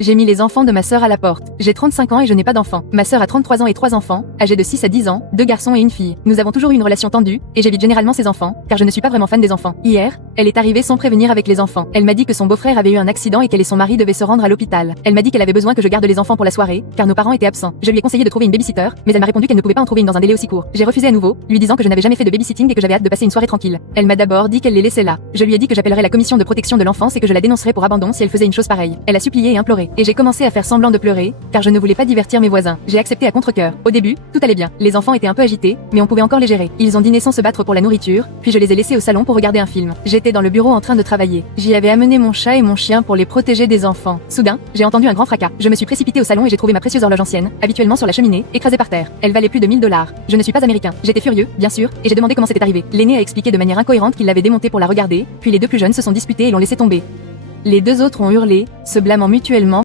J'ai mis les enfants de ma sœur à la porte. J'ai 35 ans et je n'ai pas d'enfants. Ma sœur a 33 ans et 3 enfants, âgés de 6 à 10 ans, 2 garçons et une fille. Nous avons toujours eu une relation tendue, et j'évite généralement ces enfants, car je ne suis pas vraiment fan des enfants. Hier, elle est arrivée sans prévenir avec les enfants. Elle m'a dit que son beau-frère avait eu un accident et qu'elle et son mari devaient se rendre à l'hôpital. Elle m'a dit qu'elle avait besoin que je garde les enfants pour la soirée, car nos parents étaient absents. Je lui ai conseillé de trouver une babysitter, mais elle m'a répondu qu'elle ne pouvait pas en trouver une dans un délai aussi court. J'ai refusé à nouveau, lui disant que je n'avais jamais fait de babysitting et que j'avais hâte de passer une soirée tranquille. Elle m'a d'abord dit qu'elle les laissait là. Je lui ai dit que j'appellerais la commission de protection de l'enfance et que je la dénoncerais pour abandon si elle faisait une chose pareille. Elle a supplié et imploré, et j'ai commencé à faire semblant de pleurer, car je ne voulais pas divertir mes voisins. J'ai accepté à contre-cœur. Au début, tout allait bien. Les enfants étaient un peu agités, mais on pouvait encore les gérer. Ils ont dîné sans se battre pour la nourriture, puis je les ai laissés au salon pour regarder un film. J'étais dans le bureau en train de travailler. J'y avais amené mon chat et mon chien pour les protéger des enfants. Soudain, j'ai entendu un grand fracas. Je me suis précipitée au salon et j'ai trouvé ma précieuse horloge ancienne, habituellement sur la cheminée, écrasée par terre. Elle valait plus de 1000 $. Je ne suis pas américain. J'étais furieux, bien sûr, et j'ai demandé comment c'était arrivé. L'aîné a expliqué de manière incohérente qu'il l'avait démontée pour la regarder, puis les deux plus jeunes se sont disputés et l'ont laissé tomber. Les deux autres ont hurlé, se blâmant mutuellement